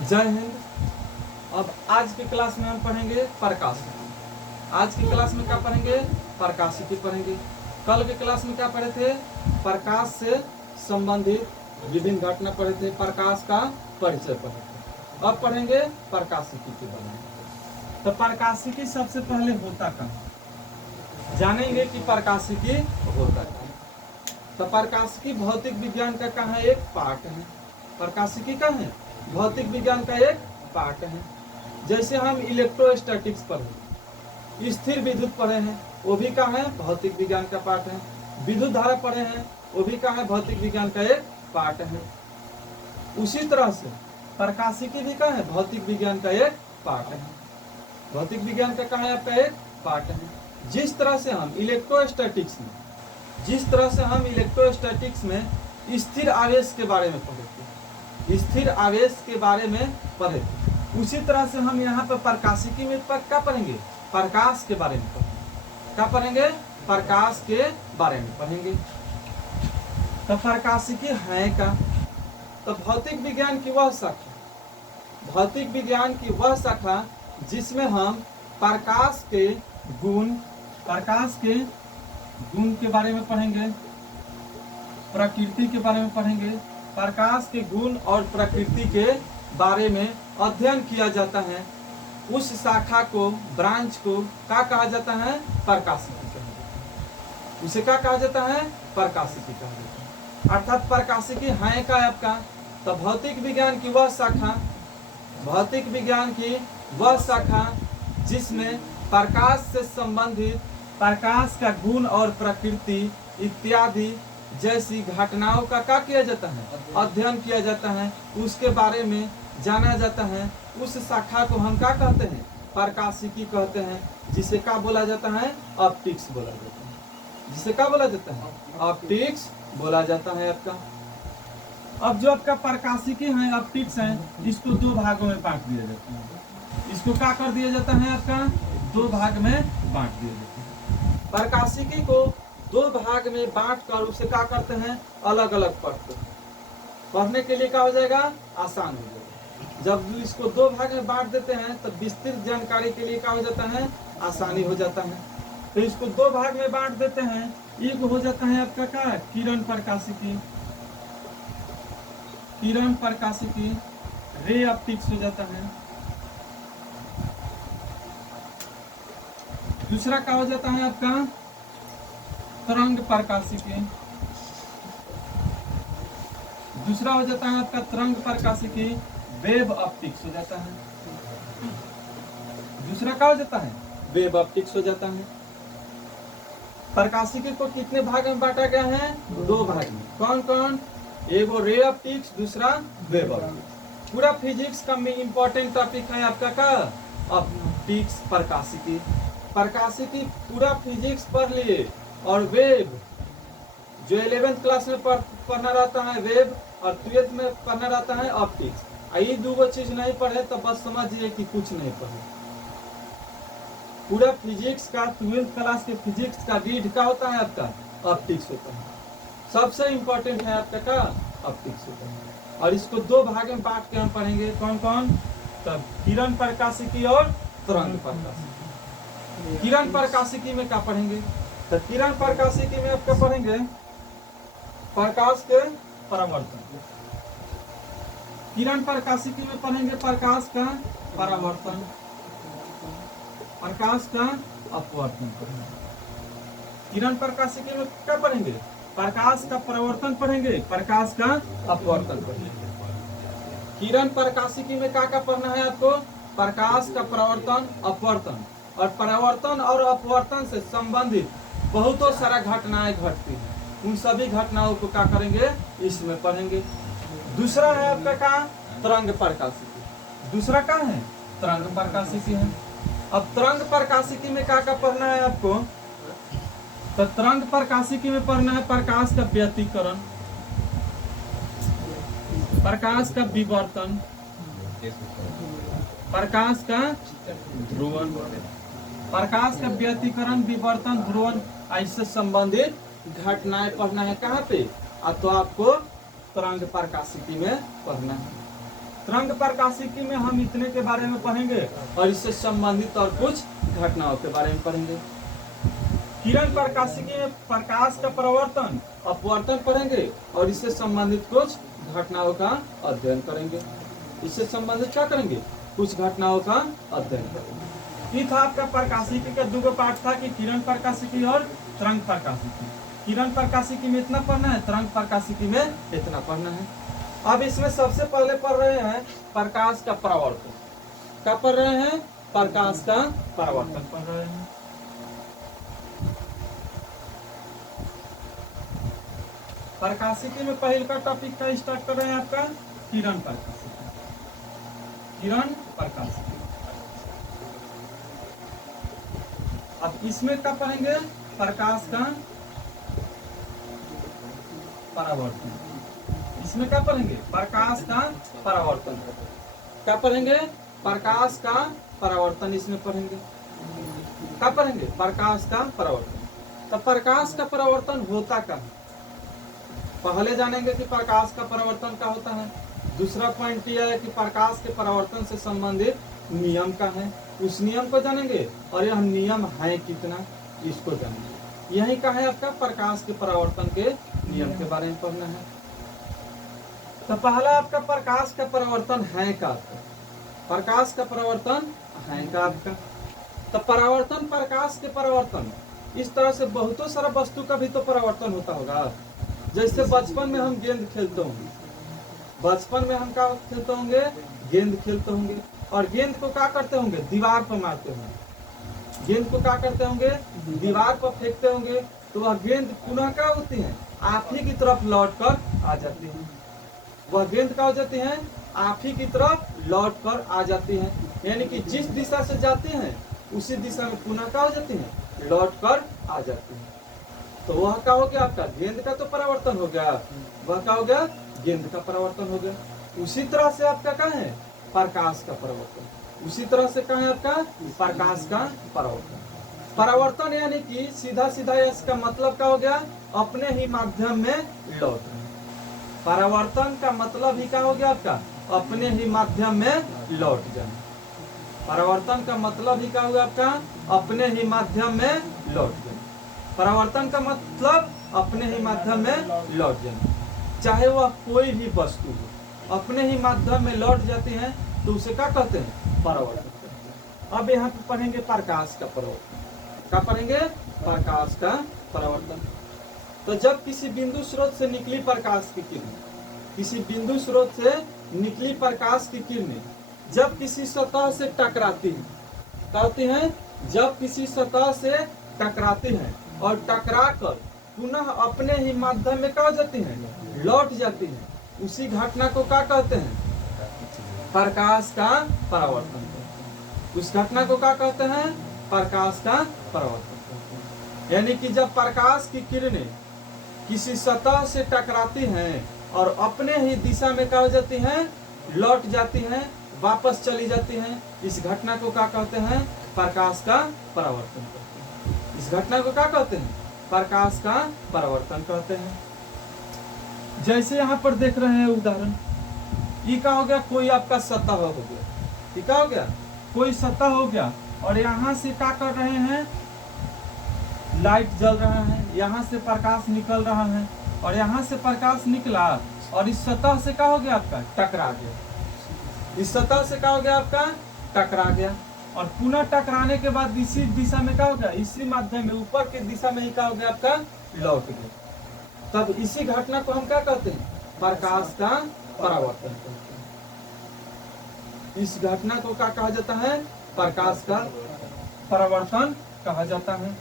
जय हिंद। अब आज की क्लास में हम पढ़ेंगे प्रकाशिकी। आज की क्लास में क्या पढ़ेंगे? प्रकाशिकी पढ़ेंगे। कल की क्लास में क्या पढ़े थे? प्रकाश से संबंधित विभिन्न घटना पढ़े थे, प्रकाश का परिचय पढ़े थे। अब पढ़ेंगे प्रकाशिकी के बारे में। तो प्रकाशिकी सबसे पहले होता क्या है जानेंगे कि प्रकाशिकी होता क्या है। तो प्रकाशिकी भौतिक विज्ञान का कहाँ एक पार्ट है। प्रकाशिकी का है भौतिक विज्ञान का एक पार्ट है। जैसे हम इलेक्ट्रोस्टैटिक्स पढ़े, स्थिर विद्युत पढ़े हैं, वो भी कहाँ है? भौतिक विज्ञान का पार्ट है। विद्युत धारा पढ़े हैं, वो भी कहाँ है? भौतिक विज्ञान का एक पार्ट है। उसी तरह से प्रकाशिकी भी कहाँ है? भौतिक विज्ञान का एक पार्ट है। भौतिक विज्ञान का कहाँ है? आपका एक पार्ट है। जिस तरह से हम इलेक्ट्रोस्टैटिक्स में स्थिर आवेश के बारे में पढ़े थे, स्थिर आवेश के बारे में पढ़े थे, उसी तरह से हम यहाँ पर प्रकाशिकी में क्या पढ़ेंगे? प्रकाश के बारे में पढ़ेंगे। क्या पढ़ेंगे? प्रकाश के बारे में पढ़ेंगे। तो प्रकाशिकी है क्या? तो भौतिक विज्ञान की वह शाखा जिसमें हम प्रकाश के गुण के बारे में पढ़ेंगे, प्रकृति के बारे में पढ़ेंगे। प्रकाश के गुण और प्रकृति के बारे में अध्ययन किया जाता है। उस शाखा को, ब्रांच को क्या कहा जाता है? प्रकाशिकी कहा जाता है। उसे क्या कहा जाता है? प्रकाशिकी कहा जाता है। अर्थात प्रकाशिकी है क्या आपका? तो भौतिक विज्ञान की वह शाखा जिसमें प्रकाश से संबंधित प्रकाश का गुण और प्रकृति इत्यादि जैसी घटनाओं का क्या किया जाता है? अध्ययन किया जाता है, उसके बारे में जाना जाता है। उस शाखा को हम क्या कहते हैं? प्रकाशिकी कहते हैं। जिसे क्या बोला जाता है? ऑप्टिक्स बोला जाता है। जिसे क्या बोला जाता है? ऑप्टिक्स बोला जाता है आपका। अब जो आपका प्रकाशिकी है, ऑप्टिक्स है, इसको दो भागों में बांट दिया जाता है। इसको क्या कर दिया जाता है? आपका दो भाग में बांट दिया जाता है। प्रकाशिकी को दो भाग में बांट कर उसे क्या करते हैं? अलग अलग पढ़ते हैं। पढ़ने के लिए क्या हो जाएगा? आसान हो जाएगा। जब इसको दो भाग में बांट देते हैं तब विस्तृत जानकारी के लिए क्या हो जाता है? आसानी हो जाता है। तो इसको दो भाग में बांट देते हैं। एक हो जाता है आपका क्या? किरण प्रकाशिकी, रे ऑप्टिक्स हो जाता है। दूसरा क्या हो जाता है आपका? तरंग प्रकाशिकी। दूसरा हो जाता है आपका तरंग प्रकाशिकी, वेव ऑप्टिक्स हो जाता है। दूसरा क्या हो जाता है? वेव ऑप्टिक्स हो जाता है। प्रकाशिकी को कितने भाग में बांटा गया है? दो भाग में। कौन कौन? एगो रे ऑप्टिक्स, दूसरा वेव ऑप्टिक्स। पूरा फिजिक्स का इम्पोर्टेंट टॉपिक है आपका का ऑप्टिक्स प्रकाशिकी। प्रकाशिकी पूरा फिजिक्स पढ़ लिए और वेव जो 11th क्लास में पढ़ना रहता है वेव, और 12th में पढ़ना रहता है ऑप्टिक्स। ये दो चीज नहीं पढ़े तो बस समझिए कि कुछ नहीं पढ़े। पूरा फिजिक्स का 12th क्लास के फिजिक्स का रीड क्या होता है? आपका ऑप्टिक्स होता है। सबसे इम्पोर्टेंट है आपका का ऑप्टिक्स होता है। और इसको दो भाग में बांट के हम पढ़ेंगे। कौन कौन? तब किरण प्रकाशिकी और तरंग प्रकाशिकी। किरण प्रकाशिकी में क्या पढ़ेंगे? तो किरण प्रकाशिकी में आपका पढ़ेंगे प्रकाश के परावर्तन। किरण प्रकाशिकी में पढ़ेंगे प्रकाश का परावर्तन, प्रकाश का अपवर्तन पढ़ेंगे। किरण प्रकाशिकी में क्या पढ़ेंगे? प्रकाश का परावर्तन पढ़ेंगे, प्रकाश का अपवर्तन पढ़ेंगे। किरण प्रकाशिकी में क्या क्या पढ़ना है आपको? प्रकाश का परावर्तन, अपवर्तन। और परावर्तन और अपवर्तन से संबंधित बहुतों सारा घटनाएं घटती हैं। उन सभी घटनाओं को क्या करेंगे? इसमें पढ़ेंगे। दूसरा है आपका क्या? तरंग प्रकाशिकी। दूसरा क्या है? तरंग प्रकाशिकी है। अब तरंग प्रकाशिकी में क्या क्या पढ़ना है आपको? तो तरंग प्रकाशिकी में पढ़ना है प्रकाश का व्यतिकरण, प्रकाश का विवर्तन, प्रकाश का ध्रुवन, प्रकाश का व्यतिकरण, विवर्तन, ध्रुवन, ऐसे संबंधित घटनाएं पढ़ना है। कहाँ पे? तो आपको तरंग प्रकाशिकी में पढ़ना है। तरंग प्रकाशिकी में हम इतने के बारे में पढ़ेंगे और इससे संबंधित और कुछ घटनाओं के बारे में पढ़ेंगे। किरण प्रकाशिकी में प्रकाश का परिवर्तन अपवर्तन पढ़ेंगे और इससे संबंधित कुछ घटनाओं का अध्ययन करेंगे। इससे संबंधित क्या करेंगे? कुछ घटनाओं का अध्ययन करेंगे। ये था आपका प्रकाशिकी का दो पार्ट था कि किरण प्रकाशिकी और तरंग प्रकाशिकी। किरण प्रकाशिकी में इतना पढ़ना है, तरंग प्रकाशिकी में इतना पढ़ना है। अब इसमें सबसे पहले पढ़ रहे हैं प्रकाश का परावर्तन। क्या पढ़ रहे हैं? प्रकाश का परावर्तन पढ़ रहे हैं। प्रकाशिकी में पहले का टॉपिक का स्टार्ट कर रहे हैं आपका किरण प्रकाशिकी। किरण प्रकाशिकी। अब इसमें क्या पढ़ेंगे? प्रकाश का परावर्तन। इसमें क्या पढ़ेंगे? प्रकाश का परावर्तन। क्या पढ़ेंगे? प्रकाश का परावर्तन इसमें पढ़ेंगे। क्या पढ़ेंगे? प्रकाश का परावर्तन। तो प्रकाश का परावर्तन होता क्या है? पहले जानेंगे कि प्रकाश का परावर्तन क्या होता है। दूसरा पॉइंट यह है कि प्रकाश के परावर्तन से संबंधित नियम क्या है, उस नियम को जानेंगे और यह नियम है कितना, इसको जानेंगे। यही का है आपका प्रकाश के परावर्तन के नियम के बारे में पढ़ना है। तो पहला आपका प्रकाश का परावर्तन है का आपका? प्रकाश का परावर्तन है का आपका? तो परावर्तन, प्रकाश के परावर्तन, इस तरह से बहुतों सारा वस्तु का भी तो परावर्तन होता होगा। जैसे बचपन में हम गेंद खेलते होंगे, बचपन में हम क्या खेलते होंगे? गेंद खेलते होंगे और गेंद को क्या करते होंगे? दीवार पर मारते होंगे। गेंद को क्या करते होंगे? दीवार पर फेंकते होंगे तो वह गेंद पुनः क्या होती है? आप ही की तरफ लौट कर आ जाती है। वह गेंद क्या हो जाती है? आप ही की तरफ लौट कर आ जाती है। यानी कि जिस दिशा से जाती हैं उसी दिशा में पुनः क्या हो जाती है? लौट कर आ जाती है। तो वह क्या हो गया आपका? गेंद का तो परावर्तन हो गया। वह क्या हो गया? गेंद का परावर्तन हो गया। उसी तरह से आपका क्या है? प्रकाश का परावर्तन। उसी तरह से क्या है आपका? प्रकाश का परावर्तन। परावर्तन यानी कि सीधा सीधा इसका मतलब क्या हो गया? अपने ही माध्यम में लौटना। परावर्तन का मतलब ही क्या हो गया आपका? अपने ही माध्यम में लौट जाना। परावर्तन का मतलब ही क्या होगा आपका? अपने ही माध्यम में लौट जाना। परावर्तन का मतलब अपने ही माध्यम में लौट जाना। चाहे वह कोई भी वस्तु हो, अपने ही माध्यम में लौट जाती है तो उसे क्या कहते हैं? परावर्तन। अब यहाँ पे पढ़ेंगे प्रकाश का परावर्तन। क्या पढ़ेंगे? प्रकाश का परावर्तन। तो जब किसी बिंदु स्रोत से निकली प्रकाश की किरण, किसी बिंदु स्रोत से निकली प्रकाश की किरणें जब किसी सतह से टकराती हैं, कहते हैं जब किसी सतह से टकराती हैं और टकरा कर पुनः अपने ही माध्यम में क्या हो जाती हैं? लौट जाती हैं, उसी घटना को क्या कहते हैं? प्रकाश का परावर्तन। उस घटना को क्या कहते हैं? प्रकाश का परावर्तन। यानी कि जब प्रकाश की किरणें किसी सतह से टकराती हैं और अपने ही दिशा में क्या हो जाती हैं? लौट जाती हैं, वापस चली जाती हैं, इस घटना को क्या कहते हैं? प्रकाश का परावर्तन कहते हैं। इस घटना को क्या कहते हैं? प्रकाश का परावर्तन कहते हैं। जैसे यहाँ पर देख रहे हैं उदाहरण, ये क्या हो गया? कोई आपका सतह हो गया। ये क्या हो गया? कोई सतह हो गया और यहाँ से क्या कर रहे हैं? लाइट जल रहा है, यहाँ से प्रकाश निकल रहा है और यहाँ से प्रकाश निकला और इस सतह से क्या हो गया आपका? टकरा गया। इस सतह से क्या हो गया आपका? टकरा गया और पुनः टकराने के बाद इसी दिशा में क्या हो गया? इसी माध्यम में ऊपर की दिशा में ही क्या हो गया आपका? लौट गया। तब इसी घटना को हम क्या कहते हैं? प्रकाश का परावर्तन कहते हैं। इस घटना को क्या कहा जाता है? प्रकाश का परावर्तन कहा जाता है।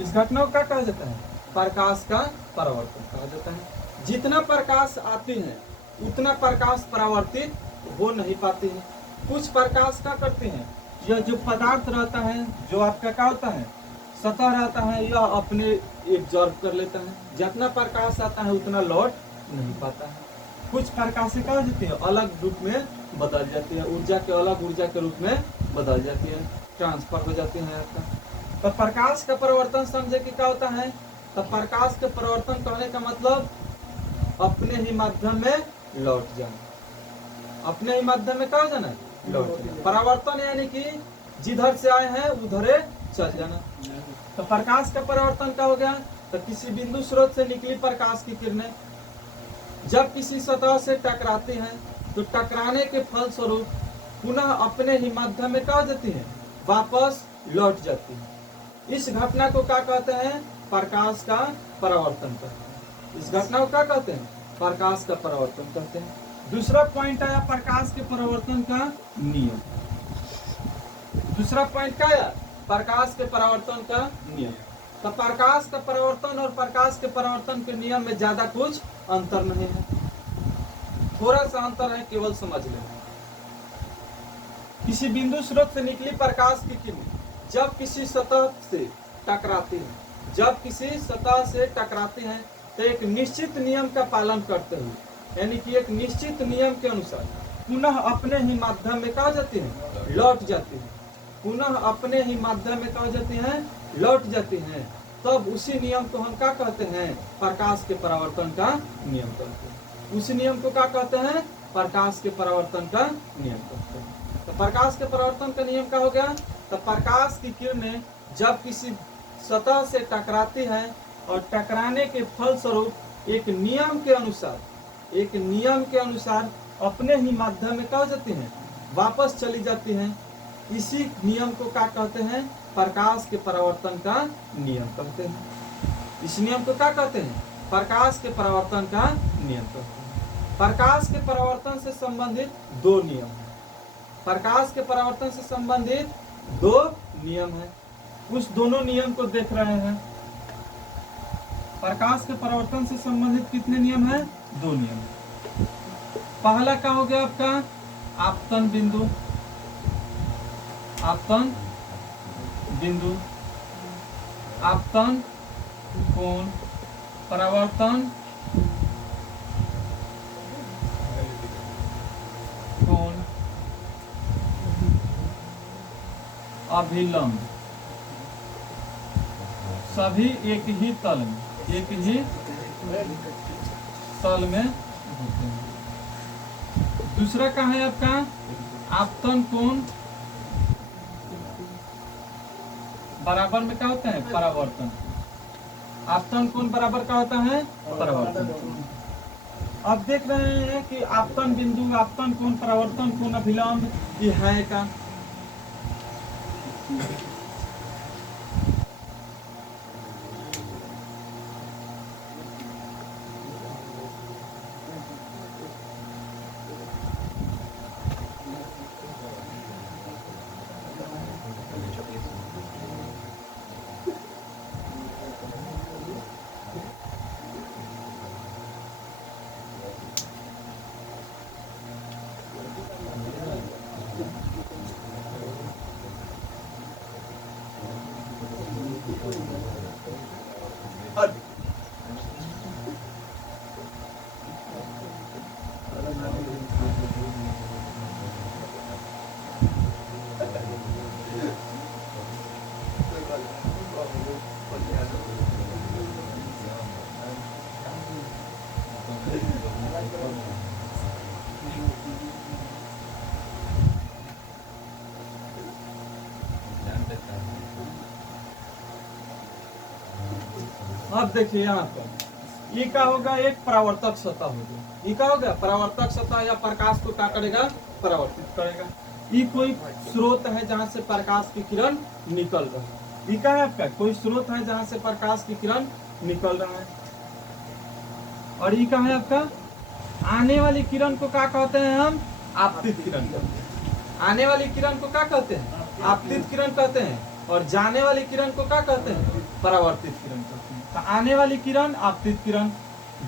इस घटना को क्या कहा जाता है? प्रकाश का परावर्तन कहा जाता है। जितना प्रकाश आती है उतना प्रकाश परावर्तित हो नहीं पाती है। कुछ प्रकाश क्या करते हैं? यह जो पदार्थ रहता है, जो आपका क्या होता है? सतह रहता है, यह अपने एब्जॉर्ब कर लेता है। जितना प्रकाश आता है उतना लौट नहीं पाता है। कुछ प्रकाश क्या हो जाती है? अलग रूप में बदल जाती है, ऊर्जा के अलग ऊर्जा के रूप में बदल जाती है, ट्रांसफर हो जाती है आपका। तो प्रकाश का परिवर्तन समझे कि क्या होता है? तो प्रकाश के परिवर्तन कहने का मतलब अपने ही माध्यम में लौट जाना। अपने ही माध्यम में क्या हो जाना, लौट जाना। परावर्तन यानी कि जिधर से आए हैं उधरे चल जाना। तो प्रकाश का परावर्तन क्या हो गया, तो किसी बिंदु स्रोत से निकली प्रकाश की किरणें जब किसी सतह से टकराती हैं तो टकराने के फलस्वरूप पुनः अपने ही माध्यम में क्या हो जाती है, वापस लौट जाती है। इस घटना को क्या कहते हैं, प्रकाश का परावर्तन कहते हैं। इस घटना को क्या कहते हैं, प्रकाश का परावर्तन कहते हैं। दूसरा पॉइंट आया प्रकाश के परावर्तन का नियम। दूसरा पॉइंट क्या आया, प्रकाश के परावर्तन का नियम। तो प्रकाश का परावर्तन और प्रकाश के परावर्तन के नियम में ज्यादा कुछ अंतर नहीं है, थोड़ा सा अंतर है, केवल समझ लेना। किसी बिंदु स्रोत से निकली प्रकाश की किरण जब किसी सतह से टकराती है, जब किसी सतह से टकराती है तो एक निश्चित नियम का पालन करते हुए, यानी कि एक निश्चित नियम के अनुसार पुनः अपने ही माध्यम में क्या जाती है, लौट जाती है। पुनः अपने ही माध्यम में क्या हो जाती हैं, लौट जाती हैं। तब उसी नियम को हम क्या कहते हैं, प्रकाश के परावर्तन का नियम कहते हैं। उसी नियम को क्या कहते हैं, प्रकाश के परावर्तन का नियम कहते हैं। तो प्रकाश के परावर्तन का नियम क्या हो गया, तो प्रकाश की किरणें जब किसी सतह से टकराती है और टकराने के फलस्वरूप एक नियम के अनुसार अपने ही माध्यम में क्या हो जाती हैं, वापस चली जाती हैं। इसी नियम को क्या कहते हैं, प्रकाश के परावर्तन का नियम कहते हैं। इस नियम को क्या कहते हैं, प्रकाश के परावर्तन का नियम कहते हैं। प्रकाश के परावर्तन से संबंधित दो नियम हैं। प्रकाश के परावर्तन से संबंधित दो नियम हैं। उस दोनों नियम को देख रहे हैं। प्रकाश के परावर्तन से संबंधित कितने नियम हैं, दो नियम। पहला क्या हो गया आपका, आपतन बिंदु। आपतन बिंदु, आपतन कोण, परावर्तन कोण, अभिलंब, सभी एक ही तल में होते हैं। दूसरा क्या है आपका, आपतन कोण बराबर में क्या होता है, परावर्तन। आपतन कोण बराबर क्या होता है, परावर्तन। अब देख रहे हैं कि आपतन बिंदु, आपतन कोण, परावर्तन कोण, अभिलंब, ये है का। अब देखिए यहाँ पर ये क्या होगा, एक परावर्तक सतह होगा। ये क्या होगा, परावर्तक सतह या प्रकाश को क्या करेगा, परावर्तित करेगा। ये कोई स्रोत है जहाँ से प्रकाश की किरण निकल रहा है। ये क्या है आपका, कोई स्रोत है जहाँ से प्रकाश की किरण निकल रहा है। और ये क्या है आपका, आने वाली किरण को क्या कहते हैं हम, आपतित किरण कहते हैं। आने वाली किरण को क्या कहते हैं, आपतित किरण कहते हैं। और जाने वाली किरण को क्या कहते हैं, परावर्तित किरण कहते हैं। तो आने वाली किरण आपतित किरण,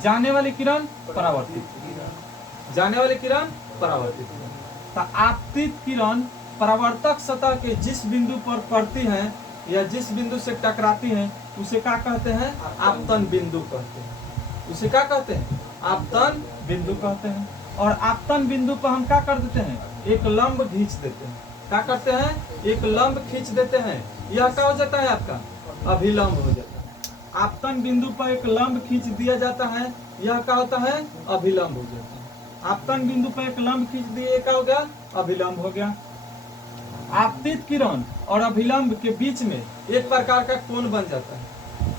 जाने वाली किरण परावर्तित किरण, जाने वाली किरण परावर्तित किरण। तो आपतित किरण परावर्तक सतह के जिस बिंदु पर पड़ती है या जिस बिंदु से टकराती है उसे क्या कहते हैं, आपतन बिंदु कहते हैं। उसे क्या कहते हैं, आपतन बिंदु कहते हैं। और आपतन बिंदु पर हम क्या कर देते हैं, एक लंब खींच देते हैं। क्या करते हैं, एक लंब खींच देते हैं। यह क्या हो जाता है आपका, अभिलंब हो जाता है। आपतन बिंदु पर एक लंब खींच दिया जाता है, यह क्या होता है, अभिलंब हो जाता है। आपतन बिंदु पर एक लंब खींच दिए, क्या हो गया? अभिलंब हो गया। आपतित किरण और अभिलंब के बीच में एक प्रकार का कोण बन जाता है।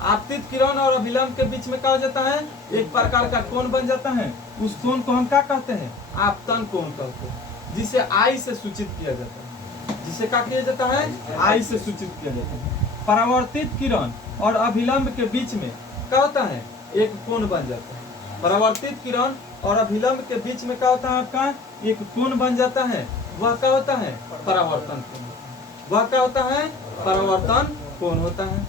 आपतित किरण और अभिलंब के बीच में क्या हो जाता है? एक प्रकार का कोण बन जाता है। उस कोण को हम क्या कहते हैं? आपतन कोण कहते हैं, जिसे आई से सूचित किया जाता है। जिसे क्या किया जाता है? आई से सूचित किया जाता है। परावर्तित किरण और अभिलंब के बीच में क्या होता है? एक कोण बन जाता है। परावर्तित किरण और अभिलंब के बीच में क्या होता है? आपका एक कोण बन जाता है। वह क्या होता है? परावर्तन कोण। वह क्या होता है? परावर्तन कोण होता है।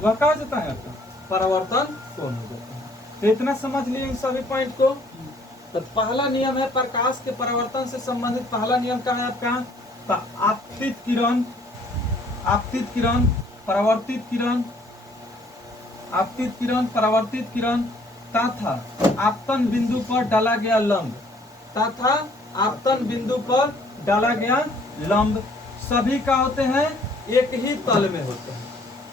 वह क्या हो जाता है? आपका परावर्तन कोण हो जाता है। तो इतना समझ लिए इन सभी पॉइंट को। तो पहला नियम है प्रकाश के परावर्तन से संबंधित पहला नियम क्या है आपका? तो आपतित किरण, आपतित किरण, परावर्तित किरण, आपतित किरण, परावर्तित किरण तथा आपतन बिंदु पर डाला गया लंब, तथा आपतन बिंदु पर डाला गया लंब सभी का होते हैं? एक ही तल में होते हैं।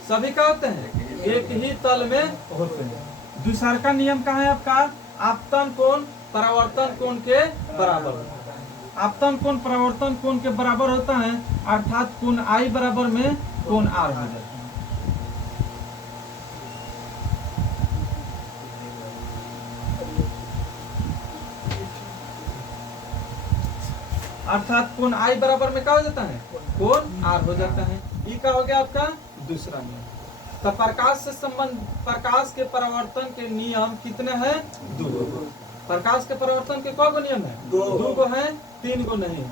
सभी का होते हैं? एक ही तल में होते हैं। दूसरा का नियम क्या है आपका? आपतन कोण परावर्तन कोण के बराबर होता है। आपतन कोण परावर्तन कोण के बराबर होता है, अर्थात कोण आई बराबर में कोण आर हो जाता है। अर्थात कोण आई बराबर में क्या हो जाता है? कोण आर हो जाता है। ये क्या हो गया आपका? दूसरा नियम। तो प्रकाश से संबंध, प्रकाश के परावर्तन के नियम कितने हैं? दो। प्रकाश के परावर्तन के कौ नियम है? दो गो है, तीन गो नहीं है।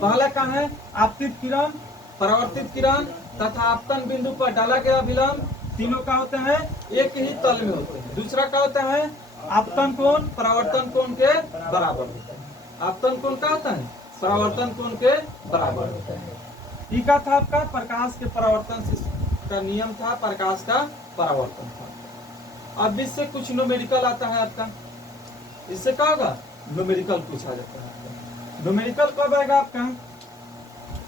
पहला क्या है? आपतित किरण, परावर्तित किरण तथा आपतन बिंदु पर डाला गया अभिलंब, तीनों का होते हैं? एक ही तल में होते हैं। दूसरा क्या होता है? आपतन कोण परावर्तन कोण के बराबर होता है। आपतन कोण क्या होता है? परावर्तन कोण के बराबर होता है। ये क्या था आपका? प्रकाश के परावर्तन से का नियम था, प्रकाश का परावर्तन था। अब इससे कुछ न्यूमेरिकल आता है आपका। इससे क्या होगा? न्यूमेरिकल पूछा जाता है। न्यूमेरिकल कब आएगा आपका?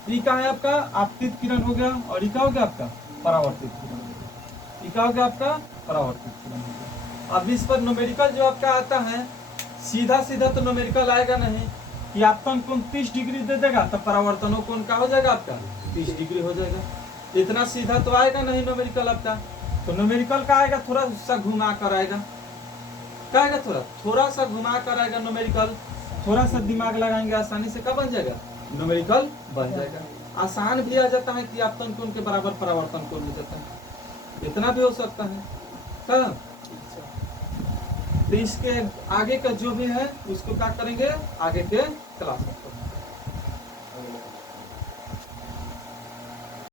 ये क्या है आपका? आपतित किरण हो गया, और ये क्या हो गया आपका? परावर्तित किरण। ये क्या हो गया आपका? परावर्तित किरण हो गया। अब इस पर न्यूमेरिकल जो आपका आता है, सीधा सीधा तो न्यूमेरिकल आएगा नहीं कि आपतन कोण 30 डिग्री दे देगा तो परावर्तनों कोण क्या हो जाएगा आपका? 30 डिग्री हो जाएगा। इतना सीधा तो आएगा नहीं न्यूमेरिकल आपका। तो न्यूमेरिकल का आएगा थोड़ा सा घुमा कर आएगा। क्या आएगा? थोड़ा सा घुमा कर आएगा न्यूमेरिकल। थोड़ा सा दिमाग लगाएंगे आसानी से क्या बन जाएगा? न्यूमेरिकल बन जाएगा। आसान भी आ जाता है कि आपतन कोण के बराबर परावर्तन कोण हो जाता है। इतना भी हो सकता है। क्या? तो इसके आगे का जो भी है उसको क्या करेंगे? आगे के क्लास में।